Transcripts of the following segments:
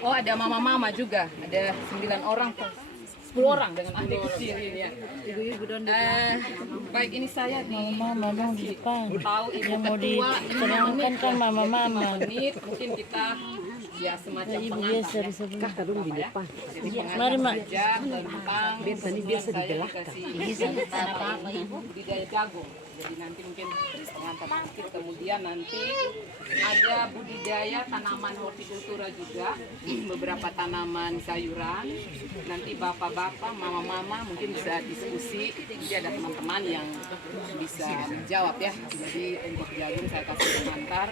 Oh, ada mama-mama juga, ada 9 orang, 10 orang dengan adik kecil ini ya. Ibu-ibu dan baik, ini saya di Mama dong di depan. tahu ibu Yang mau ketua diterangkan kan mama-mama. 5 menit mungkin kita ya semacam Ibu pengantar biasa ya. di sebelah. Di depan. Jadi Mari, Mak. saja tentang biasa di belakang. Budidaya jagung. Jadi nanti mungkin pengantar sedikit, kemudian nanti ada budidaya tanaman hortikultura juga, beberapa tanaman sayuran. Nanti bapak-bapak, mama-mama mungkin bisa diskusi. Nanti ada teman-teman yang bisa menjawab ya. Jadi untuk jagung saya kasih pengantar.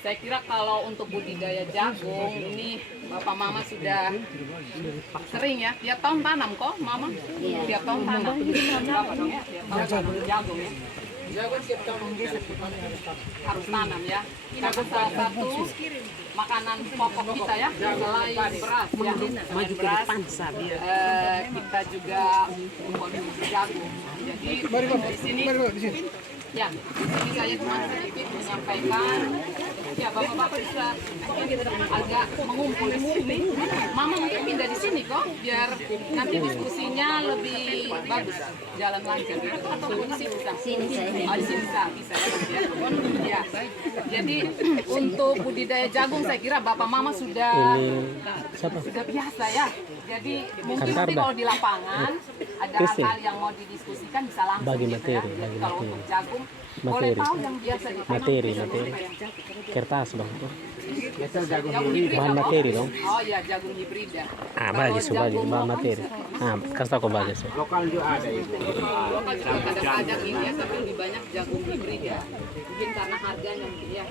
Saya kira kalau untuk budidaya jagung ini bapak mama sudah sering ya, tiap tahun tanam kok mama? Tiap tahun tanam. Berapa dong ya? Tiap tahun tanam jagung ya. Harus tanam ya. Karena salah satu makanan pokok kita ya, selain beras ya. Selain beras, kita juga mengkonsumsi jagung. Jadi di sini ya, ini saya cuma sedikit menyampaikan. Ya, bapak-bapak bisa agak mengumpul di sini. Mama mungkin pindah di sini kok, biar nanti diskusinya lebih bagus, jalan lancar. Atau di sini bisa? Sini saya. Oh, di sini bisa ya. Jadi untuk budidaya jagung saya kira bapak mama sudah biasa ya. Jadi mungkin nanti kalau di lapangan ada hal-hal yang mau didiskusikan bisa langsung bagi gitu materi, ya. bagi Jadi kalau materi. untuk jagung boleh Materi. tahu yang biasa ditanam Materi. Kertas dong. Bahan materi dong. Oh iya, jagung hibrida. Bagi bahan materi. Kasih tahu bagus. Lokal juga ada itu. Lokal juga kadang-kadang ini ya, tapi lebih banyak jagung hibrida. Mungkin karena harganya mungkin ya.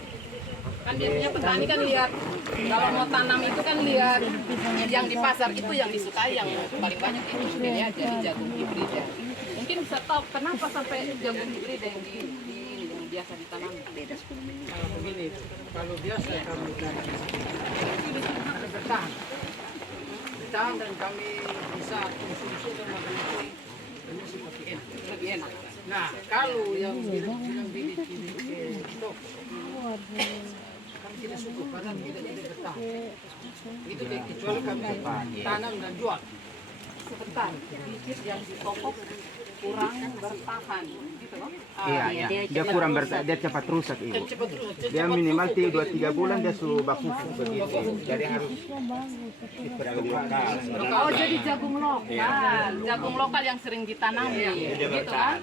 Kan biasanya petani kan lihat kalau mau tanam itu kan lihat yang di pasar itu yang disukai yang paling banyak itu mungkin ya, jadi jagung hibrida. Mungkin bisa tahu kenapa sampai jagung hibrida yang yang biasa ditanam. Kalau begini, kalau biasa kami bertahan dan kami bisa konsumsi dan makan itu seperti enak. Lebih enak. Nah, kalau yang bilang bibit stok, kami tidak suka karena tidak bertahan. Itu deh, kecuali kami tanam dan jual. Sebentar, bibit yang di toko kurang bertahan gitu loh. Iya. Dia kurang dia cepat rusak itu. Dia minimal 2-3 bulan dia sudah baku begitu. Jadi harus Oh, jadi jagung lokal. Jagung lokal yang sering ditanami gitu kan?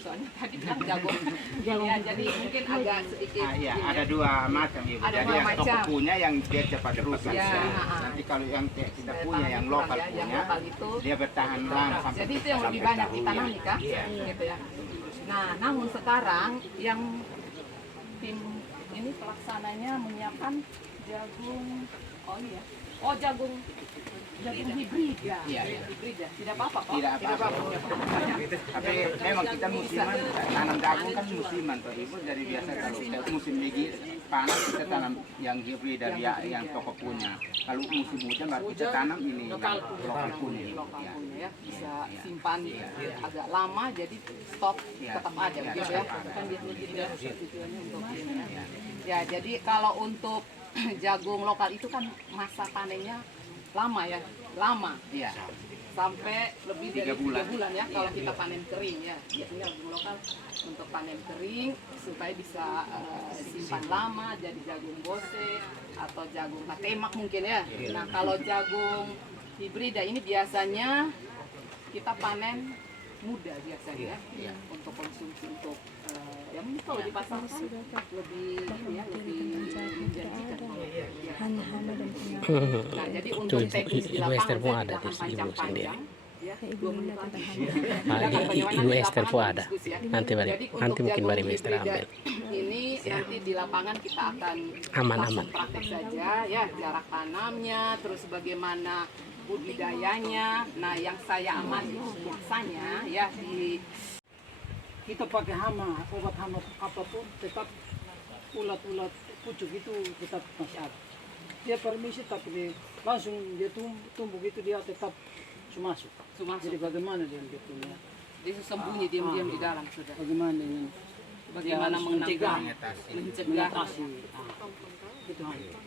Soalnya tadi kan jagung. Ya, jadi mungkin agak sedikit. Iya, ada 2 macam ibu. Ada Jadi 2 yang toko macam. punya yang dia cepat rusak. Ya, Nanti kalau yang tidak punya yang lokal yang punya, lokal itu. dia bertahan lama sampai. Jadi itu yang lebih banyak ditanami kan? Gitu ya. Nah, namun sekarang yang tim ini pelaksananya menyiapkan jagung, jagung hibrida. Iya. Hibrida. Tidak apa-apa kok. Tidak apa-apa. Tapi memang kita musiman tanam jagung kan musiman toh ibu. Jadi biasa kalau musim lagi panas kita tanam yang hibrid dari yang toko punya. Kalau musim hujan baru kita tanam ini lokal punya. Ya, bisa simpan agak lama jadi stok tetap ada gitu ya. Kan biasanya tidak tujuannya untuk ini ya. Ya, jadi kalau untuk jagung lokal itu kan masa panennya lama ya, Iya. sampai lebih dari 3 bulan. 3 bulan ya kalau kita panen kering ya. Biasanya jagung lokal untuk panen kering supaya bisa simpan lama jadi jagung bose atau jagung katemak mungkin ya. Nah, kalau jagung hibrida ini biasanya kita panen muda biasanya ya, untuk konsumsi untuk yang mungkin kalau di pasar kan lebih menjanjikan. Nah, jadi untuk teknis di Ibu Esther pun ada di sini, ibu sendiri. Ibu Esther pun ada. Nanti mungkin baru Ibu Esther ambil. Ini nanti di lapangan kita akan Aman. praktek saja ya, jarak tanamnya, terus bagaimana budidayanya. Nah, yang saya amati biasanya ya Kita pakai obat hama apapun tetap ulat-ulat pucuk itu tetap masih ada. Dia permisi tapi langsung dia tumbuh gitu dia tetap masuk. Jadi bagaimana dia punya? Dia sembunyi diam-diam di dalam sudah. Bagaimana ini? Bagaimana mencegah? Mengatasi.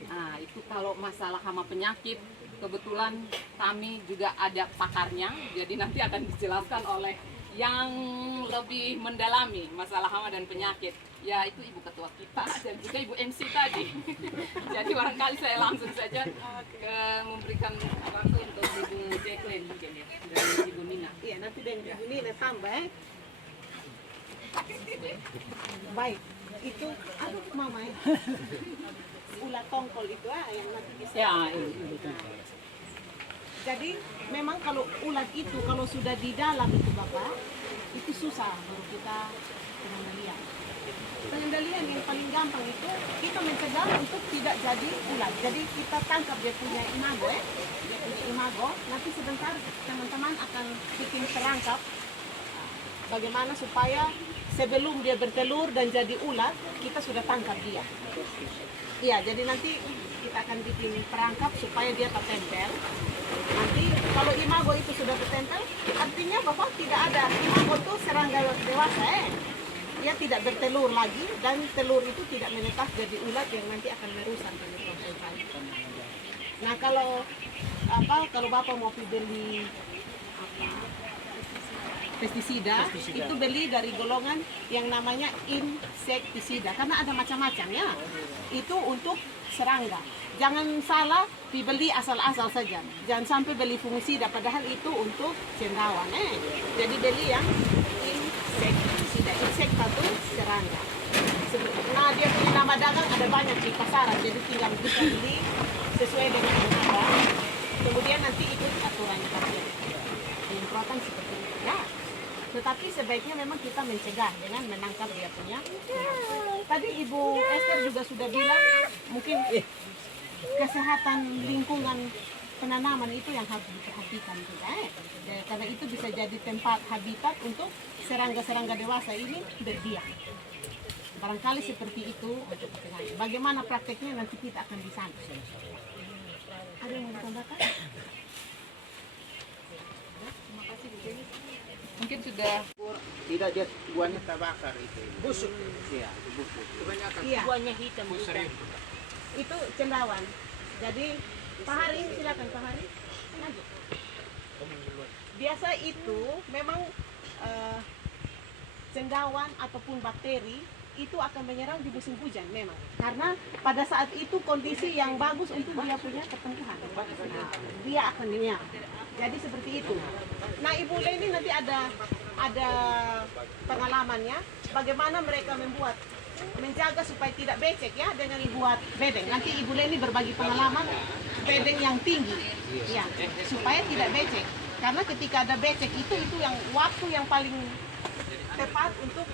Nah, itu kalau masalah hama penyakit, kebetulan kami juga ada pakarnya, jadi nanti akan dijelaskan oleh yang lebih mendalami masalah hama dan penyakit. Ya, itu Ibu Ketua kita dan juga Ibu MC tadi. Jadi barangkali saya langsung saja memberikan waktu untuk Ibu Jacqueline mungkin ya, dan Ibu Nina. Iya, nanti dengan Ibu Nina tambah ya. Baik, itu aduh mama ya. Ulat tongkol itu yang nanti bisa. Ya, ini. Jadi memang kalau ulat itu kalau sudah di dalam itu Bapak, itu susah baru kita pengendalian. Pengendalian yang paling gampang itu kita mencegah untuk tidak jadi ulat. Jadi kita tangkap dia punya imago ya. Dia punya imago, nanti sebentar teman-teman akan bikin perangkap bagaimana supaya sebelum dia bertelur dan jadi ulat, kita sudah tangkap dia. Iya, jadi nanti kita akan bikin perangkap supaya dia tertempel. Nanti kalau imago itu sudah tertempel, artinya Bapak tidak ada imago itu serangga dewasa dia tidak bertelur lagi dan telur itu tidak menetas jadi ulat yang nanti akan merusak proses. Nah kalau Bapak mau beli pestisida, itu beli dari golongan yang namanya insektisida karena ada macam-macam ya. Itu untuk serangga. Jangan salah dibeli asal-asal saja. Jangan sampai beli fungisida padahal itu untuk cendawan. Jadi beli yang insektisida. Insekta itu serangga. Nah dia punya nama dagang ada banyak di pasaran. Jadi tinggal kita beli sesuai dengan yang ada. Kemudian nanti ikut aturannya tadi. Penyemprotan seperti itu. Ya. Tetapi sebaiknya memang kita mencegah dengan menangkap dia punya. Tadi Ibu Esther juga sudah bilang mungkin kesehatan lingkungan penanaman itu yang harus diperhatikan juga. Karena itu bisa jadi tempat habitat untuk serangga-serangga dewasa ini berdiam. Barangkali seperti itu untuk pencegahan. Bagaimana prakteknya nanti kita akan di sana. Ada yang mau ditambahkan? Terima kasih Bu Jenny. Mungkin sudah Tidak, dia buahnya terbakar itu. Busuk. Iya, itu busuk. Kebanyakan. Iya. Buahnya hitam. Itu cendawan. Jadi Pak Hari, silakan Pak Hari. Lanjut. Biasa itu memang cendawan ataupun bakteri itu akan menyerang di musim hujan memang. Karena pada saat itu kondisi yang bagus untuk dia punya pertumbuhan. Nah, dia akan menyerang. Jadi seperti itu. Nah Ibu Leni nanti ada pengalamannya bagaimana mereka menjaga supaya tidak becek ya dengan buat bedeng. Nanti Ibu Leni berbagi pengalaman bedeng yang tinggi ya supaya tidak becek. Karena ketika ada becek itu yang waktu yang paling tepat untuk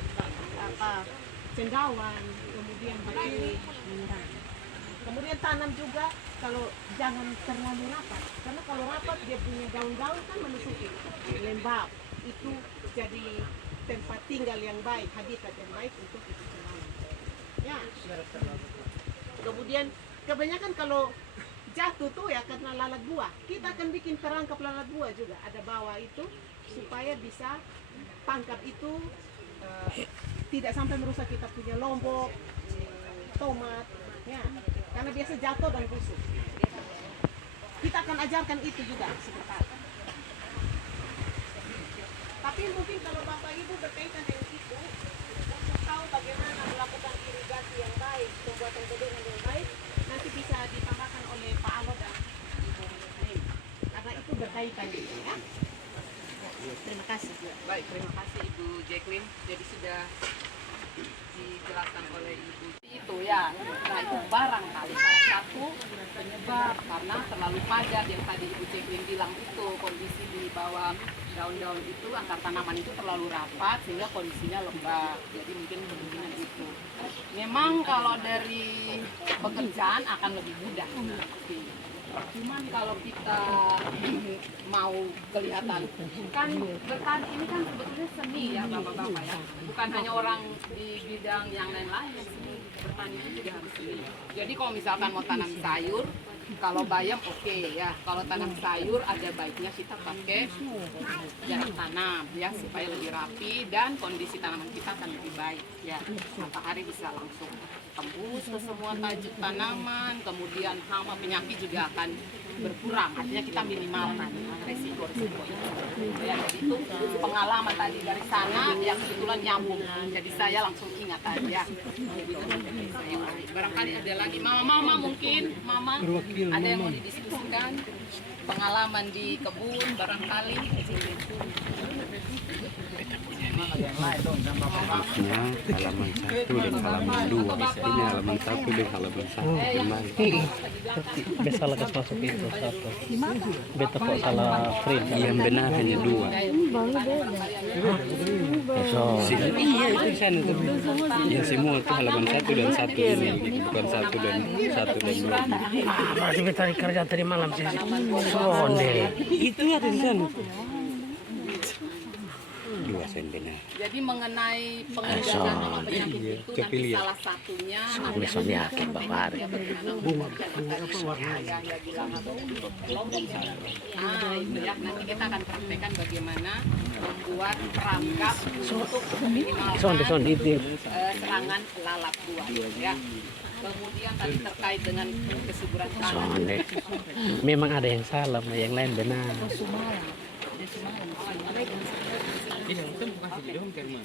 cendawan, kemudian bakteri menyerang. Kemudian tanam juga kalau jangan terlalu rapat, karena kalau rapat dia punya daun-daun kan menutupi lembab, itu jadi tempat tinggal yang baik, habitat yang baik untuk itu tanaman. Ya. Kemudian kebanyakan kalau jatuh tuh ya karena lalat buah, kita akan bikin perangkap lalat buah juga, ada bawah itu supaya bisa tangkap itu tidak sampai merusak kita punya lombok, tomat, ya. Karena biasa jatuh dan busuk. Kita akan ajarkan itu juga sebentar. Tapi mungkin kalau Bapak Ibu berkaitan dengan itu, untuk tahu bagaimana melakukan irigasi yang baik, pembuatan bedengan yang baik, nanti bisa ditambahkan oleh Pak Alo dan Ibu Leni. Karena itu berkaitan gitu ya. Terima kasih. baik, terima kasih Ibu Jacqueline. Jadi sudah dijelaskan oleh Ibu itu ya. Nah itu barangkali salah satu penyebab karena terlalu padat yang tadi Ibu Jacqueline bilang itu kondisi di bawah daun-daun itu akar tanaman itu terlalu rapat sehingga kondisinya lembab. Jadi mungkin kemungkinan itu. Memang kalau dari pekerjaan akan lebih mudah. Cuman kalau kita mau kelihatan kan bertani ini kan sebetulnya seni ya bapak-bapak ya, bukan hanya orang di bidang yang lain-lain yang seni, bertani itu juga harus seni. Jadi kalau misalkan mau tanam sayur, kalau bayam oke ya, kalau tanam sayur ada baiknya kita pakai jarak tanam ya supaya lebih rapi dan kondisi tanaman kita akan lebih baik ya, matahari bisa langsung tembus ke semua tajuk tanaman, kemudian hama penyakit juga akan berkurang. Artinya kita minimalkan resiko-resiko itu. Ya, jadi itu pengalaman tadi dari sana yang kebetulan nyambung. Jadi saya langsung ingat aja. Barangkali ada lagi mama mungkin ada yang mau didiskusikan pengalaman di kebun barangkali. Halaman 1 dan halaman 2. Ini halaman 1 dan halaman 1 gimana? Beta salah kas masuk itu satu. Beta kok salah print. Yang benar hanya 2. Iya itu di sana tuh. Yang semua itu halaman 1 dan 1 ini, bukan 1 dan 2. Berarti beta kerja tadi malam sih. Sonde. Itu ada di sana. 2 sen benar. Jadi mengenai pengendalian hama penyakit itu nanti salah satunya Besok yakin Bapak Ari. Nah itu ya, nanti kita akan praktekkan bagaimana membuat perangkap untuk minimalkan Sonde itu. serangan lalat buah ya. Kemudian tadi terkait dengan kesuburan tanah. Sonde. Memang ada yang salah, yang lain benar.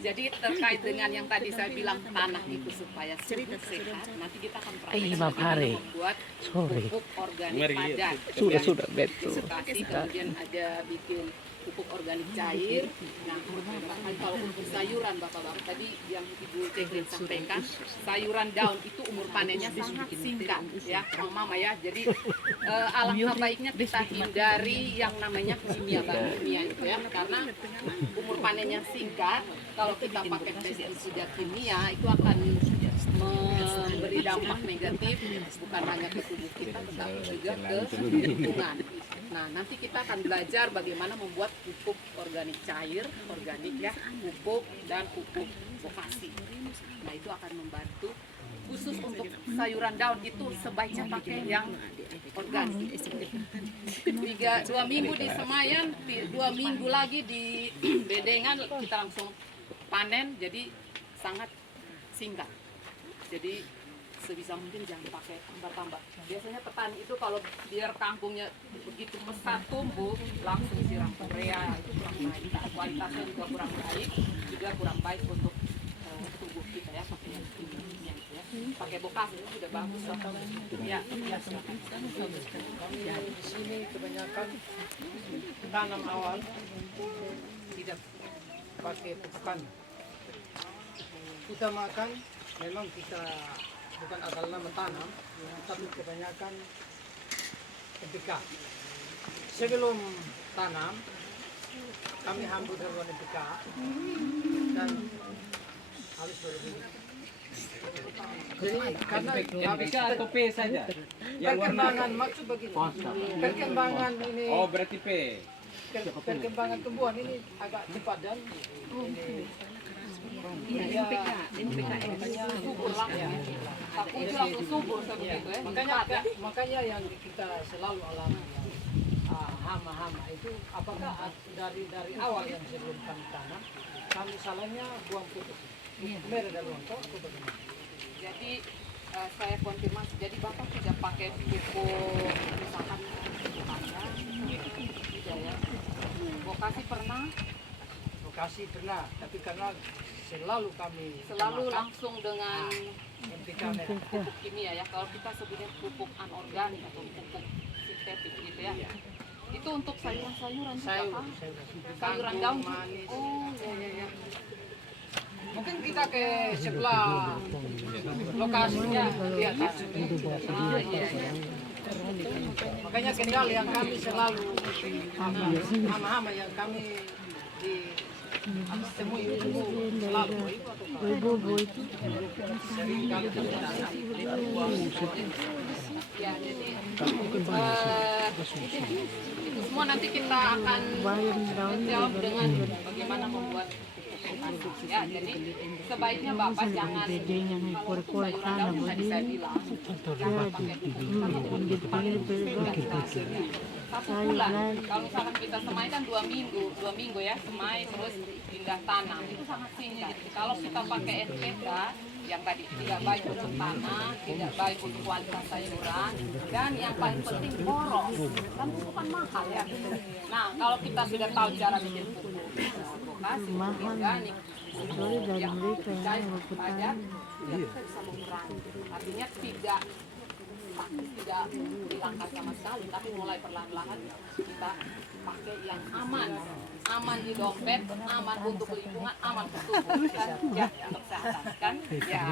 Jadi terkait dengan yang tadi saya bilang tanah itu supaya sehat, nanti kita akan praktekkan membuat pupuk organik padat. Sudah betul. Kemudian ada bikin pupuk organik cair. Nah, kalau untuk sayuran bapak-bapak tadi yang Ibu Tegrin sampaikan, sayuran daun itu umur panennya sangat singkat ya, mama ya. Jadi alangkah baiknya kita hindari yang namanya kimia itu ya, karena umur panennya singkat. Kalau kita pakai pestisida kimia itu akan memberi dampak negatif bukan hanya ke tubuh kita tetapi juga ke lingkungan. Nah, nanti kita akan belajar bagaimana membuat pupuk organik cair, organik ya, pupuk dan pupuk vokasi. Nah, itu akan membantu khusus untuk sayuran daun itu sebaiknya pakai yang organik. 2 minggu di Semayan, 2 minggu lagi di Bedengan kita langsung panen, jadi sangat singkat. Jadi sebisa mungkin jangan pakai tambah-tambah. Biasanya petani itu kalau biar kangkungnya begitu besar tumbuh langsung siram urea, itu kurang baik. Kualitasnya juga kurang baik, juga kurang baik untuk tubuh kita ya, pakai yang kimia itu ya. Pakai bokas itu sudah bagus lah. Ya, Di sini kebanyakan tanam awal tidak pakai pupukan. Utamakan memang kita bukan asal nama tanam, tapi kebanyakan NPK. Sebelum tanam, kami hambur haluan NPK dan harus berbunyi. Jadi karena NPK atau P saja? perkembangan maksud begini, perkembangan ini, Berarti P. perkembangan tumbuhan ini agak cepat dan ini subur langsung. Itu langsung subur seperti itu ya. makanya yang kita selalu alami hama-hama itu apakah dari awal yang sebelum kami tanam kami salahnya buang pupuk merah dan lontok atau bagaimana? Jadi saya konfirmasi, jadi Bapak tidak pakai pupuk misalkan tanda, tidak ya? Vokasi pernah? Vokasi pernah, tapi karena selalu kami Langsung dengan NPK merah. pupuk kimia ya. Kalau kita sebutnya pupuk anorganik atau pupuk sintetik gitu ya. Itu untuk sayuran-sayuran juga Pak? Sayuran daun. Manis. Oh ya. Mungkin kita ke sebelah lokasinya lihat. Iya. Makanya kendala yang kami selalu hama-hama yang kami temui itu selalu itu Ya, jadi itu semua nanti kita akan jawab dengan bagaimana membuat pupuk. Ya, jadi sebaiknya Bapak jangan kalau untuk sayuran daun tadi saya bilang jangan pakai pupuk karena pupuk 1 bulan. Kalau misalkan kita semai kan 2 minggu ya, semai terus pindah tanam itu sangat singkat. Kalau kita pakai NPK yang tadi tidak baik untuk tanah, tidak baik untuk kualitas sayuran, dan yang paling penting boros. Kan pupuk kan mahal ya. Nah, kalau kita sudah tahu cara bikin pupuk kasih organik, yang dicair padat, ya kita bisa mengurangi. Artinya tidak dihilangkan sama sekali, tapi mulai perlahan-lahan kita pakai yang aman di dompet, aman untuk lingkungan, aman untuk tubuh dan ya untuk kesehatan kan ya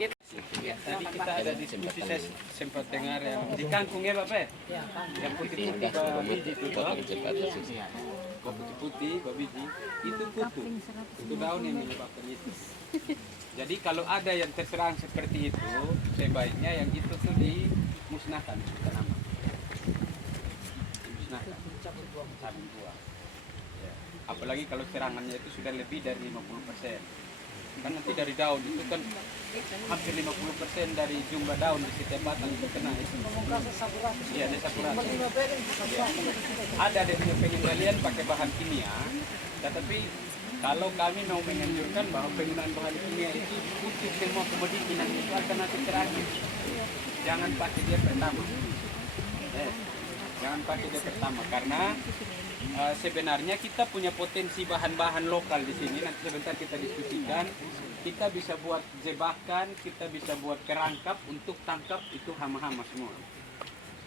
gitu. Ya, tadi kita ada diskusi, saya sempat dengar yang di kangkung ya Bapak ya? Yang putih-putih babiji itu toh, putih-putih babiji itu kutu, itu daun yang menyebabkan itu. Jadi kalau ada yang terserang seperti itu, sebaiknya yang itu tuh dimusnahkan tanaman. Dimusnahkan, cabut buah. Ya. Apalagi kalau serangannya itu sudah lebih dari 50%. Kan nanti dari daun itu kan hampir 50% dari jumlah daun di setiap batang itu kena itu. Iya, desaturasi. Ya. Ada yang pengendalian pakai bahan kimia, tetapi kalau kami mau menganjurkan bahwa penggunaan bahan kimia itu untuk semua komoditi nanti itu alternatif terakhir. Jangan pakai dia pertama. Jangan pakai dia pertama karena sebenarnya kita punya potensi bahan-bahan lokal di sini. Nanti sebentar kita diskusikan. Kita bisa buat jebakan, kita bisa buat kerangkap untuk tangkap itu hama-hama semua.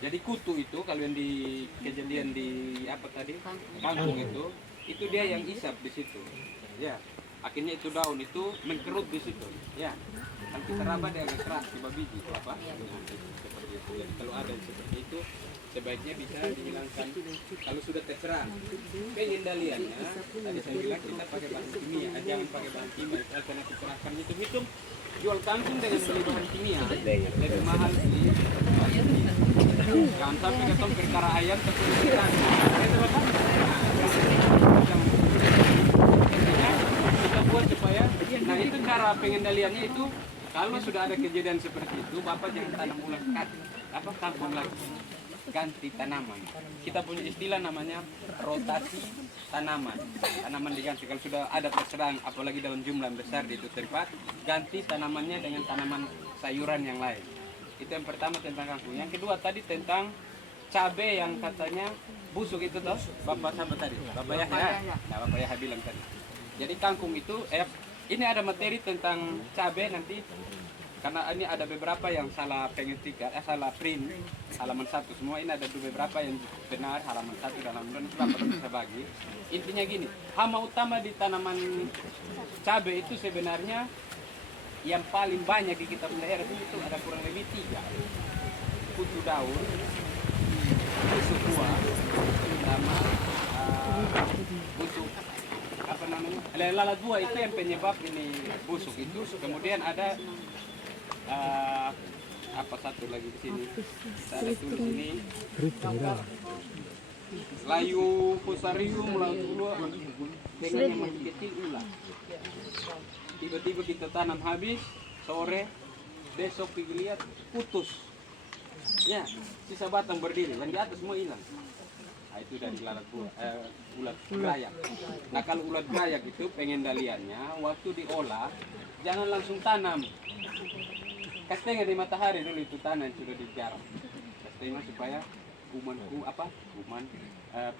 Jadi kutu itu kalau yang di kejadian di apa tadi kangkung itu dia yang isap di situ. Ya, akhirnya itu daun itu mengkerut di situ. Ya, kan kita raba dia agak keras di babiji itu apa? Nah, seperti itu. Jadi kalau ada yang seperti itu sebaiknya bisa dihilangkan kalau sudah terserang. Pengendaliannya tadi saya bilang kita pakai bahan kimia, jangan pakai bahan kimia. Alternatif terakhir itu hitung jual kangkung dengan beli bahan kimia lebih mahal sih. Jangan sampai ketemu perkara ayam tapi ikan. Itu Bapak. Kita buat supaya, nah itu cara pengendaliannya itu kalau sudah ada kejadian seperti itu, Bapak jangan tanam ulang kangkung lagi, ganti tanaman. Kita punya istilah namanya rotasi tanaman diganti. Kalau sudah ada terserang, apalagi dalam jumlah besar di itu tempat, ganti tanamannya dengan tanaman sayuran yang lain. Itu yang pertama tentang kangkung. Yang kedua tadi tentang cabai yang katanya busuk itu toh, Bapak sama tadi, Bapak Yahya. Nah, Bapak Yahya bilang tadi. Jadi kangkung itu, ini ada materi tentang cabai nanti, karena ini ada beberapa yang salah pengetika, salah print halaman 1 semua. Ini ada beberapa yang benar halaman 1 dan halaman 2, Bapak bisa bagi. Intinya gini, hama utama di tanaman cabai itu sebenarnya yang paling banyak di kita daerah itu ada kurang lebih 3. Kutu daun, busuk buah, sama busuk apa namanya, lalat buah itu yang penyebab ini busuk itu. Kemudian ada apa satu lagi di sini, saya tulis ini layu fusarium dengan yang masih kecil ulang. Tiba-tiba kita tanam habis, sore besok pergi lihat putus, ya sisa batang berdiri, yang di atas semua hilang. Nah, itu dari lalat buah, ulat gerayak. Nah kalau ulat gerayak itu pengendaliannya waktu diolah jangan langsung tanam, kasih tengah di matahari dulu itu tanah yang sudah digarap, kasih tengah supaya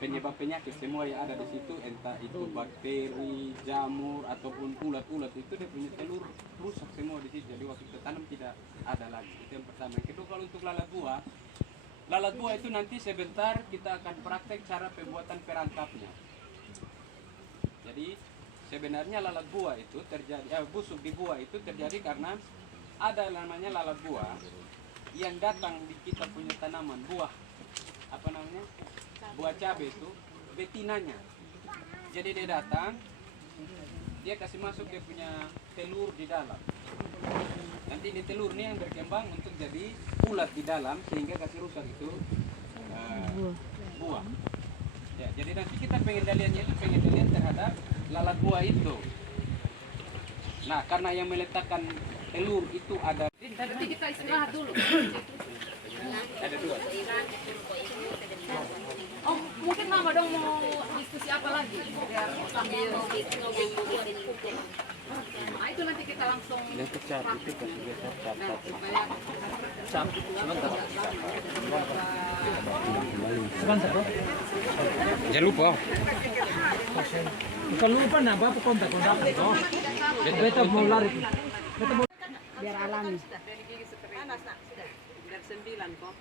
penyebab penyakit semua yang ada di situ, entah itu bakteri, jamur ataupun ulat-ulat itu dia punya telur rusak semua di situ. Jadi waktu kita tanam tidak ada lagi. Itu yang pertama. Yang kedua kalau untuk lalat buah itu nanti sebentar kita akan praktek cara pembuatan perangkapnya. Jadi sebenarnya lalat buah itu terjadi, busuk di buah itu terjadi karena ada namanya lalat buah yang datang di kita punya tanaman buah, apa namanya, buah cabai itu betinanya. Jadi dia datang, dia kasih masuk dia punya telur di dalam. Nanti di telur ini yang berkembang untuk jadi ulat di dalam sehingga kasih rusak itu buah. Ya, jadi nanti kita pengendaliannya itu pengendalian terhadap lalat buah itu. Nah, karena yang meletakkan telur itu ada. Nanti kita istirahat dulu. Ada 2. Oh, mungkin Mama dong mau diskusi apa lagi? Biar sambil Nah itu nanti kita langsung Yang kecap itu kasih biasa catat. supaya Jangan lupa. Kalau lupa nah bapak kontak-kontak toh. Beta mau lari. biar alami. dari gigi seperti biar 9 kok.